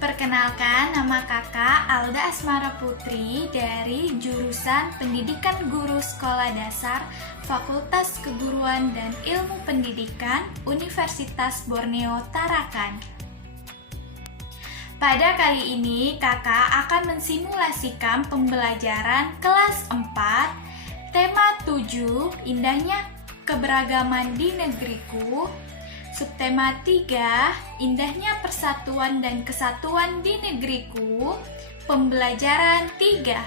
Perkenalkan, nama kakak Alda Asmara Putri dari jurusan Pendidikan Guru Sekolah Dasar Fakultas Keguruan dan Ilmu Pendidikan Universitas Borneo Tarakan. Pada kali ini kakak akan mensimulasikan pembelajaran kelas 4, tema 7, indahnya keberagaman di negeriku. Subtema 3, indahnya persatuan dan kesatuan di negeriku. Pembelajaran 3.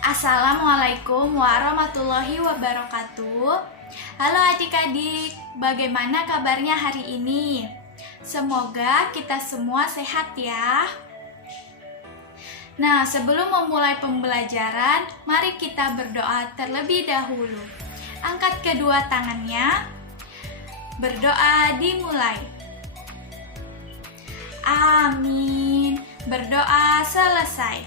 Assalamualaikum warahmatullahi wabarakatuh. Halo adik-adik, bagaimana kabarnya hari ini? Semoga kita semua sehat ya. Nah, sebelum memulai pembelajaran, mari kita berdoa terlebih dahulu. Angkat kedua tangannya. Berdoa dimulai. Amin. Berdoa selesai.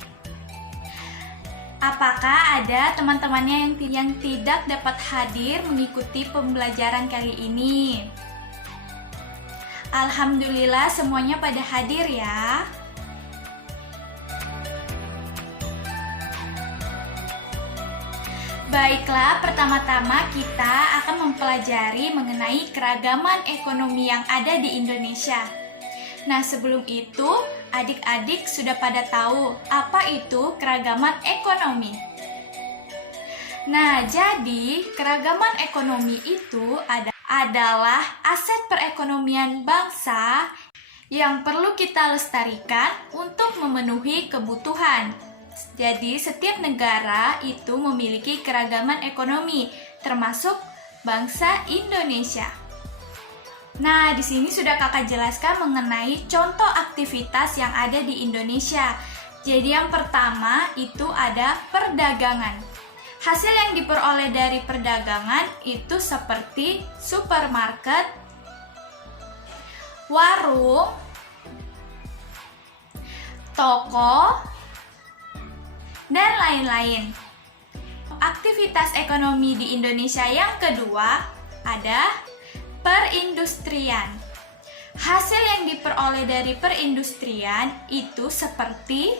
Apakah ada teman-temannya yang tidak dapat hadir mengikuti pembelajaran kali ini? Alhamdulillah semuanya pada hadir ya. Baiklah, pertama-tama kita akan mempelajari mengenai keragaman ekonomi yang ada di Indonesia. Nah, sebelum itu, adik-adik sudah pada tahu apa itu keragaman ekonomi. Nah, jadi keragaman ekonomi itu adalah aset perekonomian bangsa yang perlu kita lestarikan untuk memenuhi kebutuhan. Jadi, setiap negara itu memiliki keragaman ekonomi, termasuk bangsa Indonesia. Nah, di sini sudah kakak jelaskan mengenai contoh aktivitas yang ada di Indonesia. Jadi, yang pertama itu ada perdagangan. Hasil yang diperoleh dari perdagangan itu seperti supermarket, warung, toko, dan lain-lain. Aktivitas ekonomi di Indonesia yang kedua ada perindustrian. Hasil yang diperoleh dari perindustrian itu seperti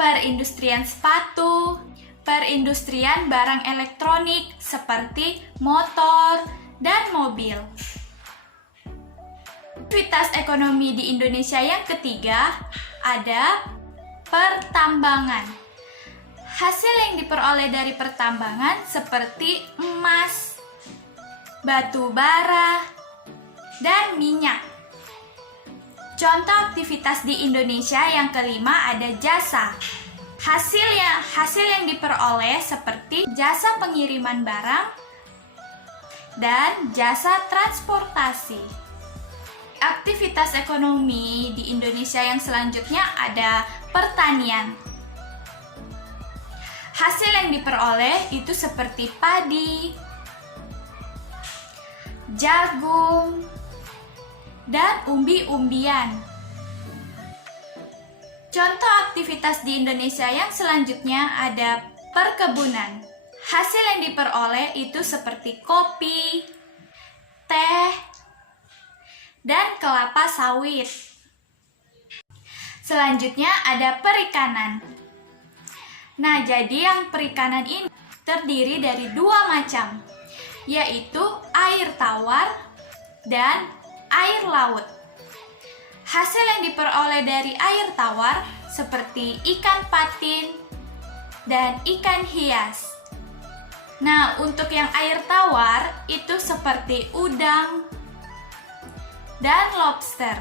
perindustrian sepatu, perindustrian barang elektronik seperti motor dan mobil. Aktivitas ekonomi di Indonesia yang ketiga ada pertambangan. Hasil yang diperoleh dari pertambangan seperti emas, batu bara, dan minyak. Contoh aktivitas di Indonesia yang kelima ada jasa. Hasil yang diperoleh seperti jasa pengiriman barang dan jasa transportasi. Aktivitas ekonomi di Indonesia yang selanjutnya ada pertanian. Hasil yang diperoleh itu seperti padi, jagung, dan umbi-umbian. Contoh aktivitas di Indonesia yang selanjutnya ada perkebunan. Hasil yang diperoleh itu seperti kopi, teh, dan kelapa sawit. Selanjutnya ada perikanan. Nah, jadi yang perikanan ini terdiri dari dua macam, yaitu air tawar dan air laut. Hasil yang diperoleh dari air tawar seperti ikan patin dan ikan hias. Nah, untuk yang air tawar itu seperti udang dan lobster.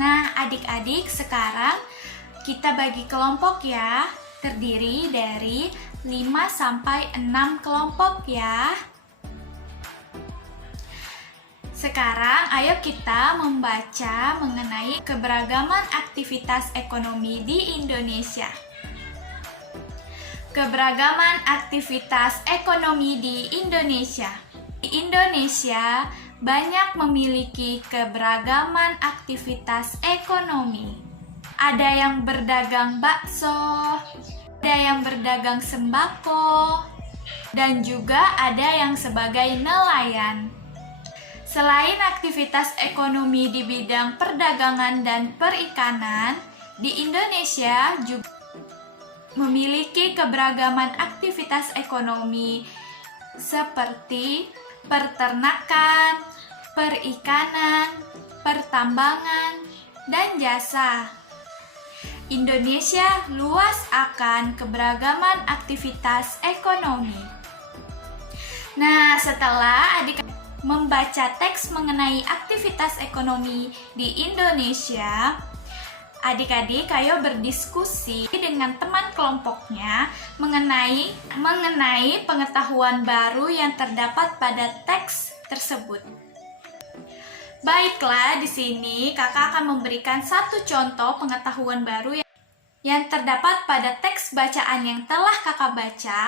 Nah, adik-adik, sekarang kita bagi kelompok ya. Terdiri dari 5 sampai 6 kelompok ya. Sekarang ayo kita membaca mengenai keberagaman aktivitas ekonomi di Indonesia. Keberagaman aktivitas ekonomi di Indonesia. Di Indonesia banyak memiliki keberagaman aktivitas ekonomi. Ada yang berdagang bakso, ada yang berdagang sembako, dan juga ada yang sebagai nelayan. Selain aktivitas ekonomi di bidang perdagangan dan perikanan, di Indonesia juga memiliki keberagaman aktivitas ekonomi seperti peternakan, perikanan, pertambangan, dan jasa. Indonesia luas akan keberagaman aktivitas ekonomi. Nah, setelah adik membaca teks mengenai aktivitas ekonomi di Indonesia, adik-adik ayo berdiskusi dengan teman kelompoknya mengenai pengetahuan baru yang terdapat pada teks tersebut. Baiklah, di sini kakak akan memberikan satu contoh pengetahuan baru yang terdapat pada teks bacaan yang telah kakak baca,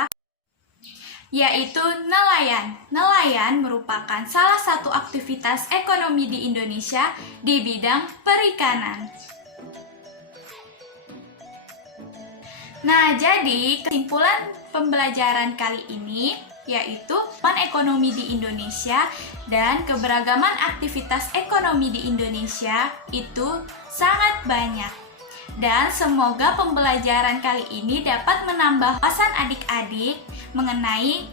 yaitu nelayan. Nelayan merupakan salah satu aktivitas ekonomi di Indonesia di bidang perikanan. Nah, jadi kesimpulan pembelajaran kali ini yaitu ekonomi di Indonesia dan keberagaman aktivitas ekonomi di Indonesia itu sangat banyak. Dan semoga pembelajaran kali ini dapat menambah wawasan adik-adik mengenai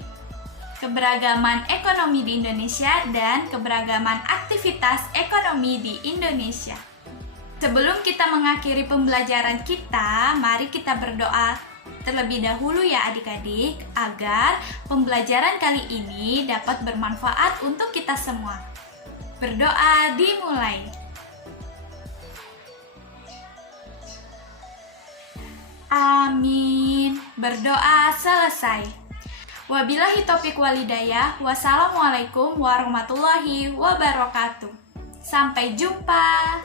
keberagaman ekonomi di Indonesia dan keberagaman aktivitas ekonomi di Indonesia. Sebelum kita mengakhiri pembelajaran kita, mari kita berdoa terlebih dahulu ya adik-adik, agar pembelajaran kali ini dapat bermanfaat untuk kita semua. Berdoa dimulai. Amin. Berdoa selesai. Wabillahi taufiq walhidayah. Wassalamualaikum warahmatullahi wabarakatuh. Sampai jumpa.